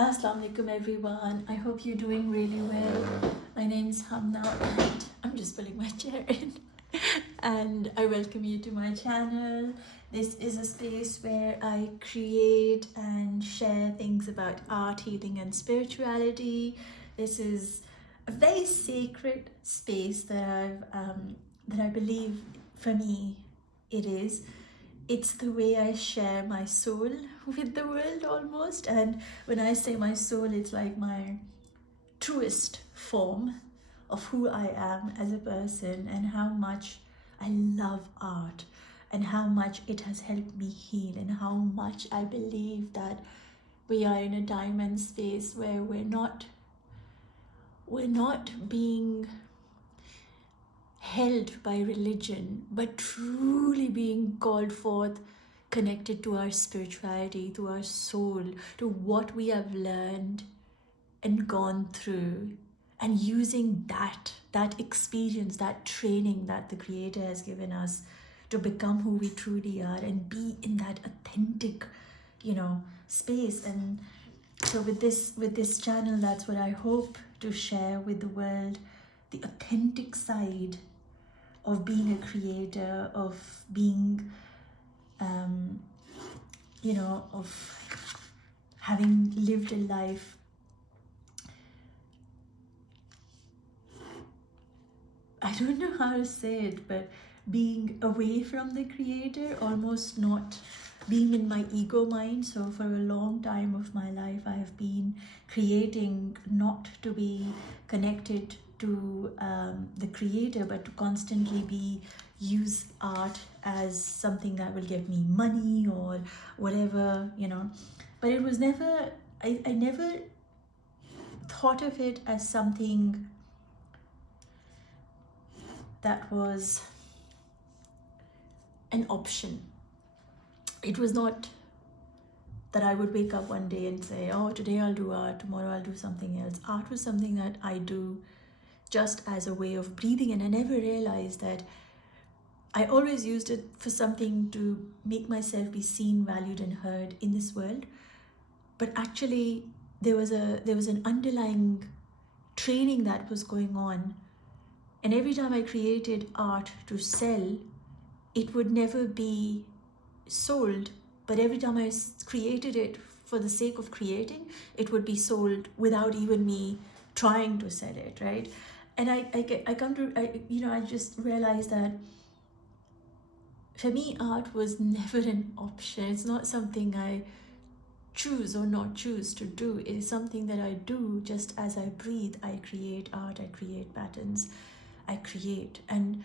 Assalamu alaikum everyone. I hope you're doing really well. My name is Hamna and I'm just pulling my chair in. And I welcome you to my channel. This is a space where I create and share things about art, healing and spirituality. This is a very sacred space that I believe for me it is. It's the way I share my soul with the world almost. And when I say my soul, it's like my truest form of who I am as a person and how much I love art and how much it has helped me heal and how much I believe that we are in a time and space where we're not being held by religion, but truly being called forth, connected to our spirituality, to our soul, to what we have learned and gone through, and using that experience, that training that the Creator has given us to become who we truly are and be in that authentic, space. And so with this channel, that's what I hope to share with the world, the authentic side of being a creator, of being, of having lived a life I don't know how to say it, but being away from the Creator, almost not being in my ego mind. So for a long time of my life, I have been creating not to be connected to the Creator, but to constantly use art as something that will get me money or whatever, But it was never, I never thought of it as something that was an option. It was not that I would wake up one day and say, oh, today I'll do art, tomorrow I'll do something else. Art was something that I do just as a way of breathing, and I never realized that I always used it for something to make myself be seen, valued and heard in this world. But actually there was an underlying training that was going on. And every time I created art to sell, it would never be sold. But every time I created it for the sake of creating, it would be sold without even me trying to sell it, right? And I just realized that for me, art was never an option. It's not something I choose or not choose to do. It is something that I do just as I breathe. I create art, I create patterns, I create. And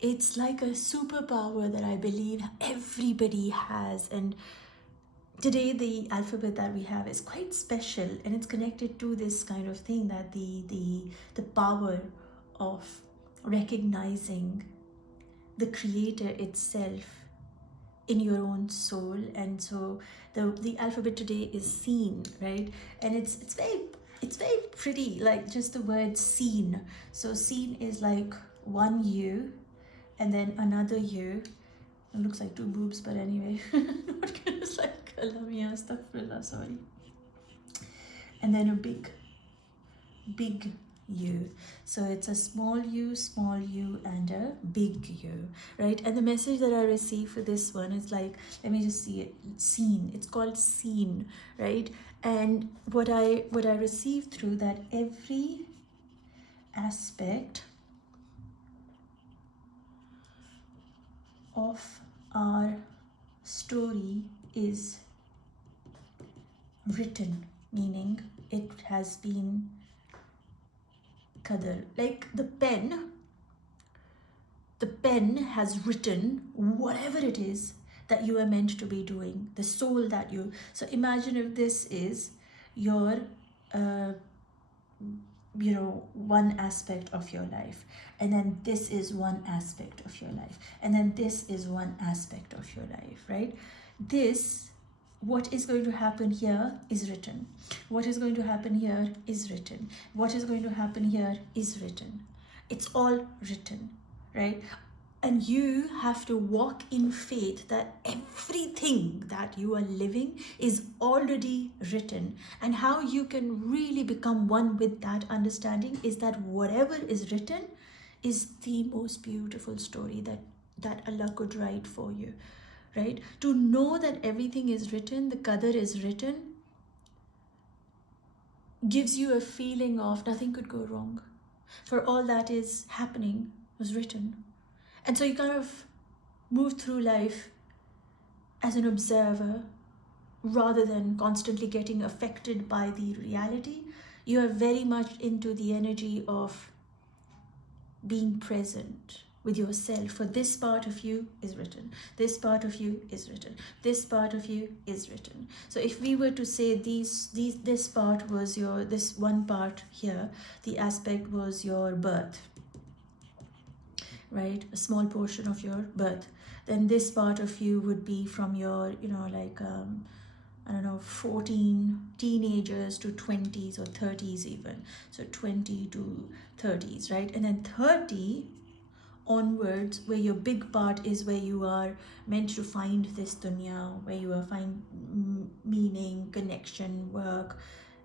it's like a superpower that I believe everybody has. And today the alphabet that we have is quite special, and it's connected to this kind of thing, that the power of recognizing the Creator itself in your own soul. And so the alphabet today is seen, right? And it's very pretty, like just the word seen. So seen is like one U and then another U. It looks like two boobs, but anyway. Not gonna like Kalamia, astaghfirullah, sorry. And then a big U. So it's a small u, and a big U, right? And the message that I received for this one is like, let me just see it, seen. It's called seen, right? And what I received through that, every aspect of our story is written, meaning it has been qadar. Like the pen has written whatever it is that you are meant to be doing, the soul that you. So imagine if this is your one aspect of your life, and then this is one aspect of your life, and then this is one aspect of your life, right? What is going to happen here is written. What is going to happen here is written. What is going to happen here is written. It's all written, right? And you have to walk in faith that everything that you are living is already written. And how you can really become one with that understanding is that whatever is written is the most beautiful story that Allah could write for you, right? To know that everything is written, the qadar is written, gives you a feeling of nothing could go wrong. For all that is happening was written. And so you kind of move through life as an observer rather than constantly getting affected by the reality. You are very much into the energy of being present with yourself. For this part of you is written, this part of you is written, this part of you is written. So if we were to say this part was your, this one part here, the aspect was your birth, right? A small portion of your birth. Then this part of you would be from your, I don't know, 14 teenagers to 20s or 30s even. So 20 to 30s, right? And then 30 onwards, where your big part is where you are meant to find this dunya, where you are find meaning, connection, work,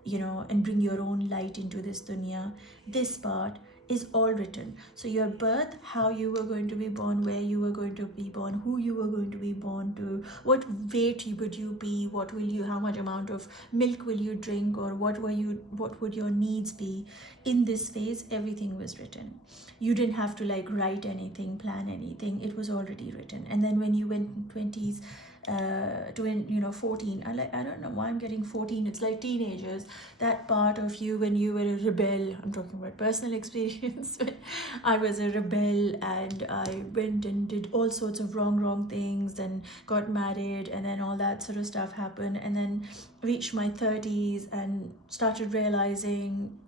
and bring your own light into this dunya. This part is all written. So your birth, how you were going to be born, where you were going to be born, who you were going to be born to, what weight would you be, what will you, how much amount of milk will you drink, or what would your needs be in this phase, everything was written. You didn't have to like write anything, plan anything, it was already written. And then when you went in 20s, to 14, I don't know why I'm getting 14, it's like teenagers, that part of you when you were a rebel. I'm talking about personal experience. When I was a rebel and I went and did all sorts of wrong things, and got married, and then all that sort of stuff happened, and then reached my 30s and started realizing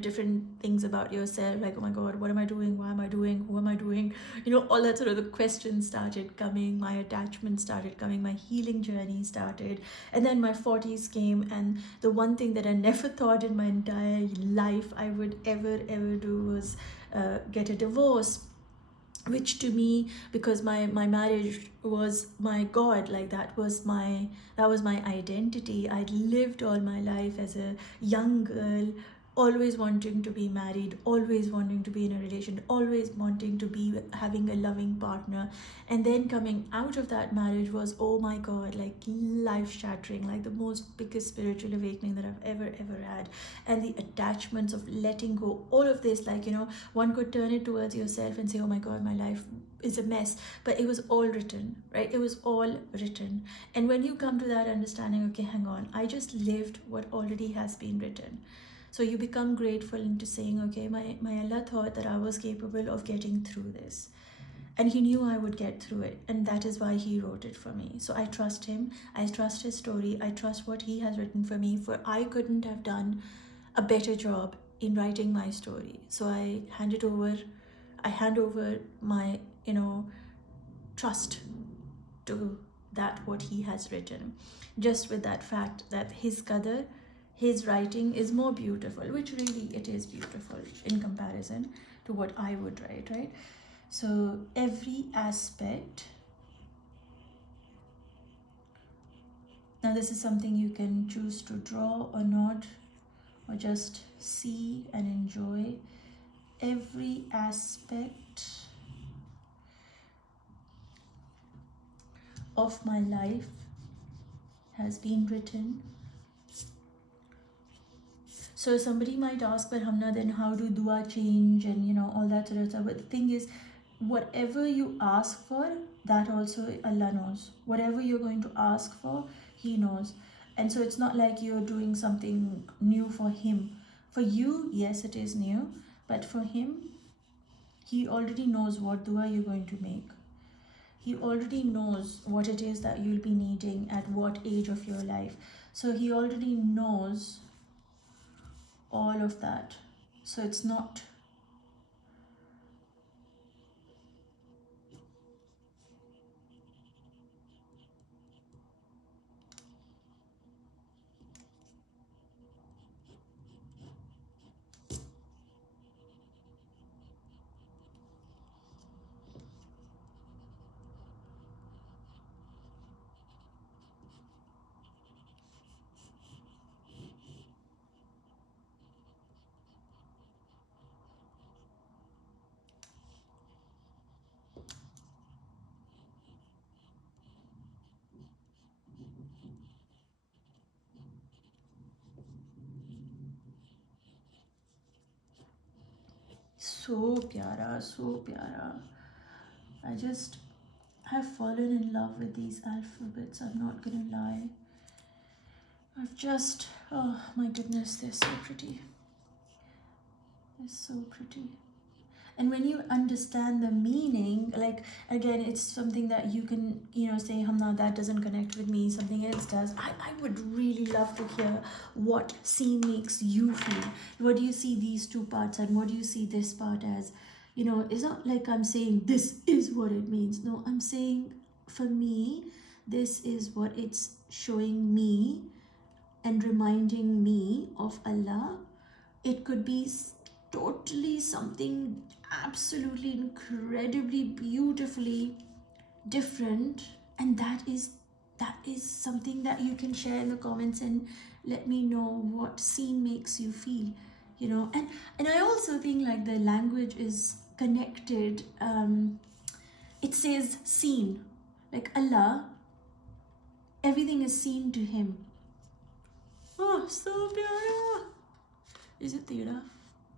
different things about yourself, like, oh my god, what am I doing, why am I doing, who am I doing, all that sort of, the questions started coming, my attachment started coming, my healing journey started. And then my 40s came, and the one thing that I never thought in my entire life I would ever do was get a divorce, which to me, because my marriage was my god, like that was my identity. I'd lived all my life as a young girl, always wanting to be married, always wanting to be in a relation, always wanting to be having a loving partner. And then coming out of that marriage was, oh my god, like life shattering, like the most biggest spiritual awakening that I've ever had. And the attachments of letting go, all of this, like, one could turn it towards yourself and say, oh my god, my life is a mess, but it was all written, right? It was all written. And when you come to that understanding, okay, hang on, I just lived what already has been written. So you become grateful into saying, okay, my Allah thought that I was capable of getting through this, and he knew I would get through it, and that is why he wrote it for me. So I trust him, I trust his story, I trust what he has written for me, for I couldn't have done a better job in writing my story. So I hand over my trust to that what he has written, just with that fact that his qadar, his writing is more beautiful, which really it is beautiful in comparison to what I would write, right? So every aspect. Now this is something you can choose to draw or not, or just see and enjoy. Every aspect of my life has been written. So somebody might ask, but Hamna, then how do dua change and all that sort of stuff? But the thing is, whatever you ask for, that also Allah knows. Whatever you're going to ask for, He knows. And so it's not like you're doing something new for Him. For you, yes, it is new, but for Him, He already knows what dua you're going to make. He already knows what it is that you'll be needing at what age of your life. So He already knows all of that. So it's not So pyara, so pyara. I just have fallen in love with these alphabets, I'm not gonna lie. I've just, oh my goodness, they're so pretty. They're so pretty. And when you understand the meaning, like, again, it's something that you can, say, Hamna, that doesn't connect with me, something else does. I would really love to hear what scene makes you feel. What do you see these two parts and what do you see this part as? It's not like I'm saying this is what it means. No, I'm saying for me, this is what it's showing me and reminding me of Allah. It could be totally something absolutely incredibly beautifully different, and that is something that you can share in the comments and let me know what scene makes you feel. And I also think like the language is connected. It says seen, like Allah, everything is seen to him. Oh, so beautiful. Is it Tira?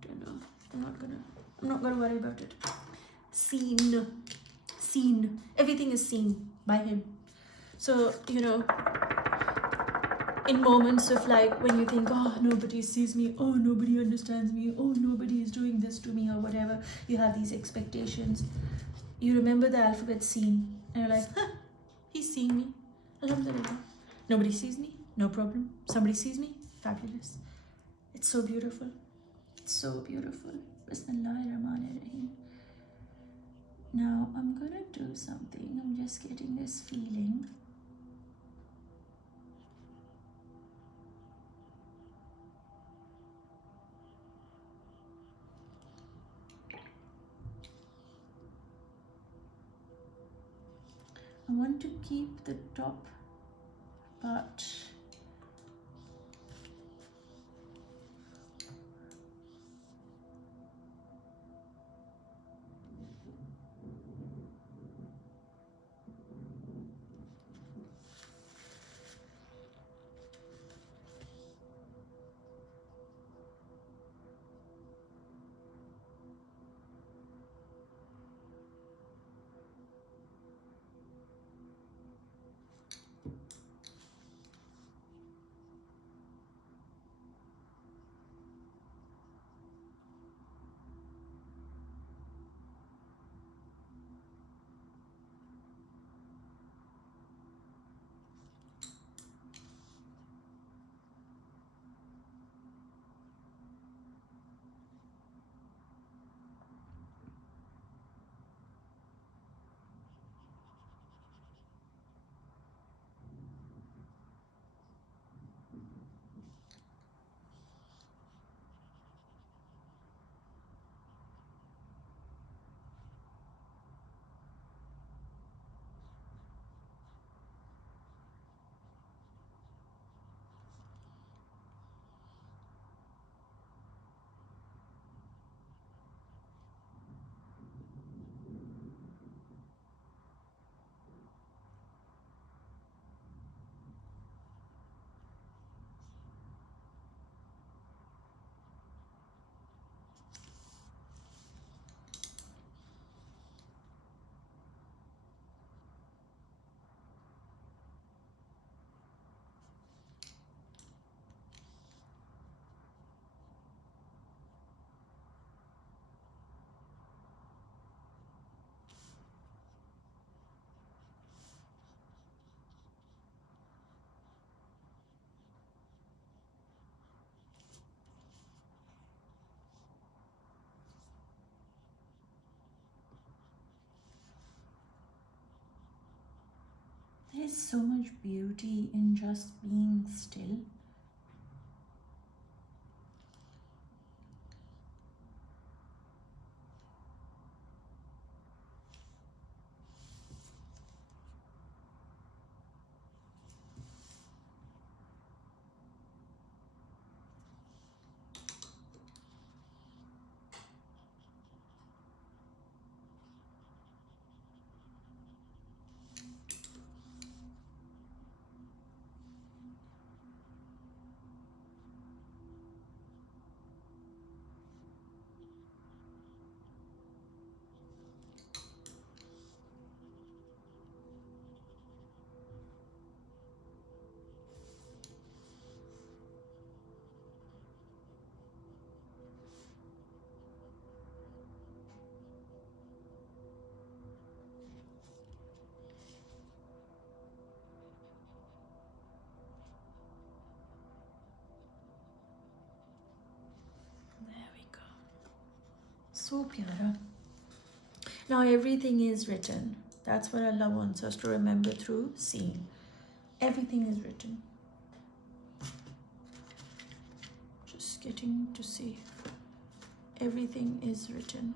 Don't know. I'm not gonna worry about it. Seen. Everything is seen by him. So, in moments of like when you think, oh, nobody sees me, oh, nobody understands me, oh, nobody is doing this to me or whatever, you have these expectations. You remember the alphabet seen and you're like, he's seeing me. Alhamdulillah. Nobody sees me, no problem. Somebody sees me, fabulous. It's so beautiful. It's so beautiful. Bismillahirrahmanirrahim. Now I'm gonna do something. I'm just getting this feeling. I want to keep the top part. There's so much beauty in just being still. So pyara. Now everything is written. That's what Allah wants us to remember through seeing. Everything is written. Just getting to see. Everything is written.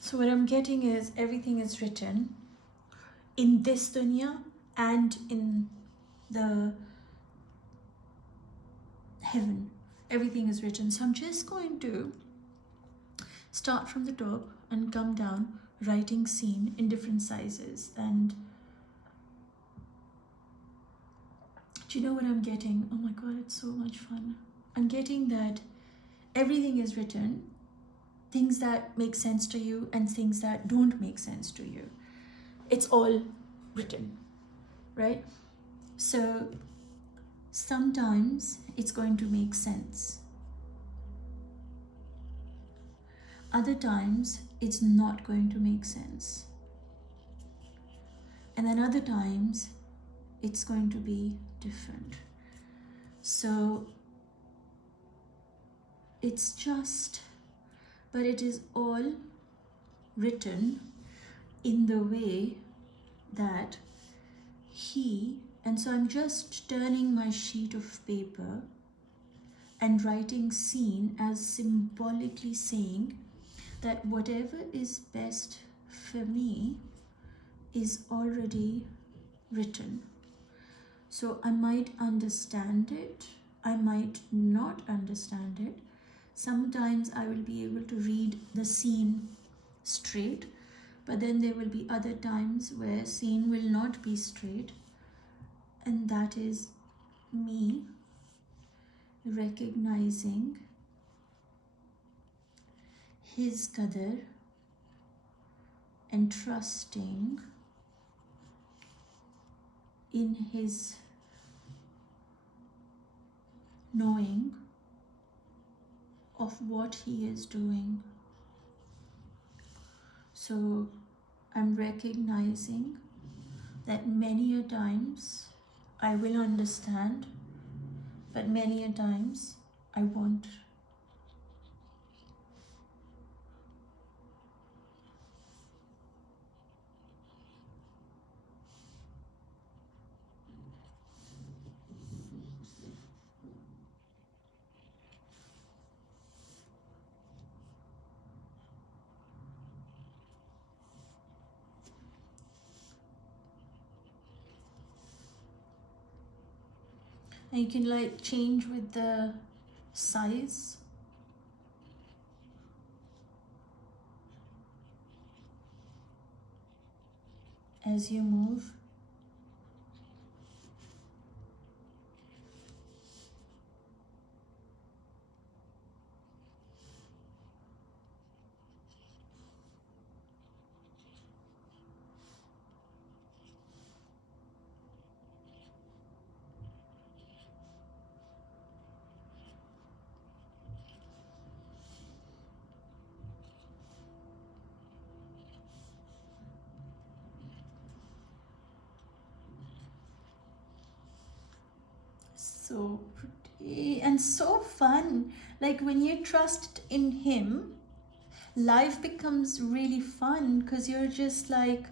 So what I'm getting is everything is written in this dunya and in the heaven. Everything is written. So I'm just going to start from the top and come down, writing scene in different sizes. And do you know what I'm getting? Oh my God, it's so much fun. I'm getting that everything is written, things that make sense to you and things that don't make sense to you. It's all written, right? So sometimes it's going to make sense. Other times it's not going to make sense. And then other times it's going to be different. So it's just, but it is all written in the way that and so I'm just turning my sheet of paper and writing scene as symbolically saying that whatever is best for me is already written. So I might understand it, I might not understand it. Sometimes I will be able to read the scene straight, but then there will be other times where scene will not be straight, and that is me recognizing his qadr and trusting in his knowing of what he is doing. So I'm recognizing that many a times I will understand, but many a times I won't. And you can like change with the size. As you move. So pretty and so fun. Like when you trust in him, life becomes really fun because you're just like,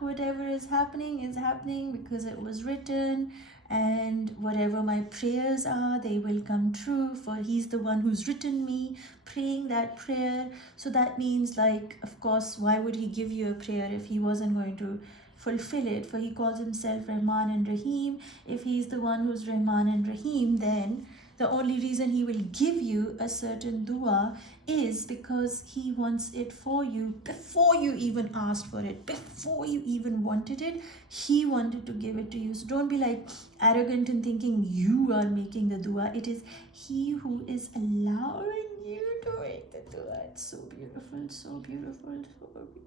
whatever is happening because it was written, and whatever my prayers are, they will come true, for he's the one who's written me praying that prayer. So that means, like, of course, why would he give you a prayer if he wasn't going to fulfill it? For he calls himself Rahman and Rahim. If he's the one who's Rahman and Rahim, then The only reason he will give you a certain dua is because he wants it for you before you even asked for it, before you even wanted it. He wanted to give it to you. So don't be like arrogant in thinking you are making the dua. It is he who is allowing you to make the dua. It's so beautiful, so beautiful, so beautiful.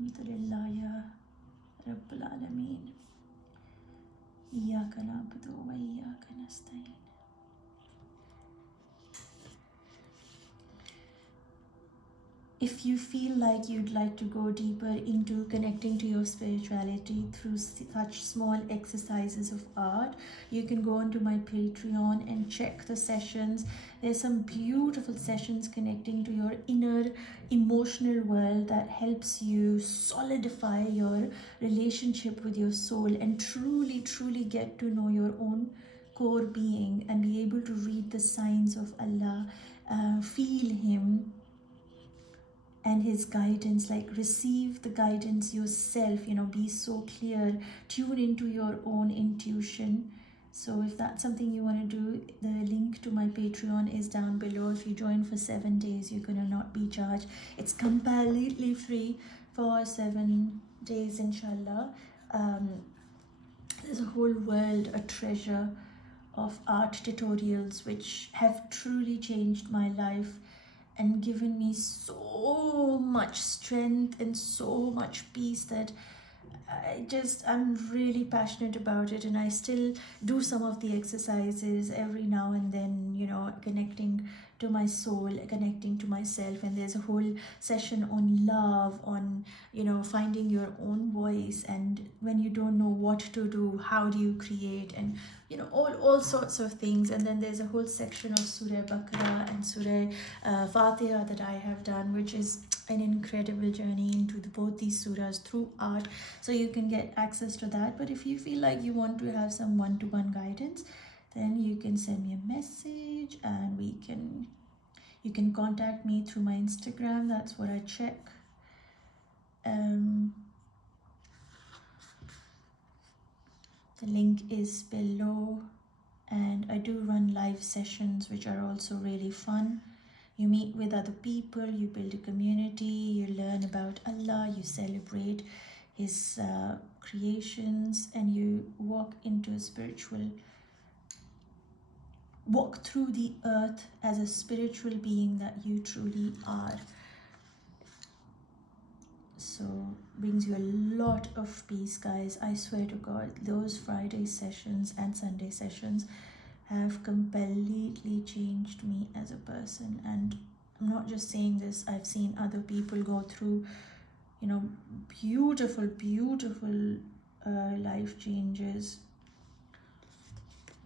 Alhamdulillah ya Rabbil Alameen. Iyyaka na'budu wa iyyaka nasta'in. If you feel like you'd like to go deeper into connecting to your spirituality through such small exercises of art, you can go onto my Patreon and check the sessions. There's some beautiful sessions connecting to your inner emotional world that helps you solidify your relationship with your soul and truly, truly get to know your own core being and be able to read the signs of Allah, feel Him and His guidance, like receive the guidance yourself, be so clear, tune into your own intuition. So if that's something you want to do, the link to my Patreon is down below. If you join for 7 days, you're gonna not be charged. It's completely free for 7 days, inshallah. There's a whole world, a treasure of art tutorials which have truly changed my life and given me so much strength and so much peace that I'm really passionate about it. And I still do some of the exercises every now and then, connecting to my soul, connecting to myself. And there's a whole session on love, on, finding your own voice. And when you don't know what to do, how do you create? And all sorts of things. And then there's a whole section of Surah Baqarah and Surah Fatiha that I have done, which is an incredible journey into both these surahs through art. So you can get access to that. But if you feel like you want to have some one-to-one guidance, then you can send me a message and you can contact me through my Instagram. That's what I check. The link is below, and I do run live sessions which are also really fun. You meet with other people, you build a community, you learn about Allah, you celebrate His creations, and you walk through the earth as a spiritual being that you truly are. So brings you a lot of peace, guys. I swear to God, those Friday sessions and Sunday sessions have completely changed me as a person. And I'm not just saying this, I've seen other people go through beautiful life changes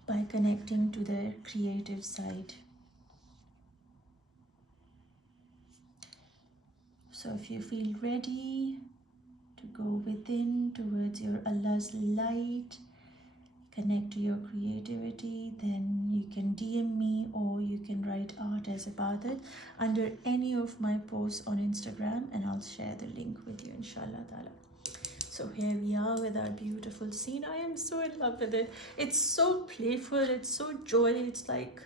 by connecting to their creative side. So if you feel ready to go within towards your Allah's light, connect to your creativity, then you can DM me or you can write art as ibadat under any of my posts on Instagram, and I'll share the link with you, inshallah ta'ala. So here we are with our beautiful scene. I am so in love with it. It's so playful, it's so joy. It's like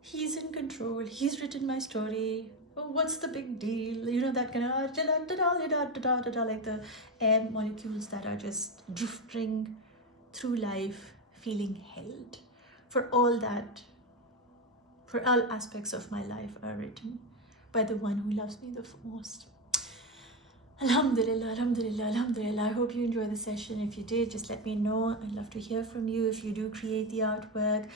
He's in control, He's written my story. Oh, what's the big deal? That kind of like the air molecules that are just drifting through life, feeling held. For all aspects of my life are written by the one who loves me the most. Alhamdulillah, alhamdulillah, alhamdulillah. I hope you enjoyed the session. If you did, just let me know. I'd love to hear from you. If you do create the artwork,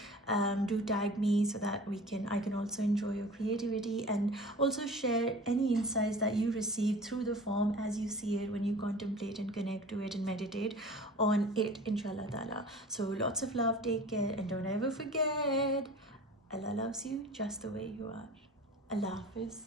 do tag me so that I can also enjoy your creativity, and also share any insights that you receive through the form as you see it when you contemplate and connect to it and meditate on it, inshallah ta'ala. So lots of love, take care, and don't ever forget, Allah loves you just the way you are. Allah Hafiz.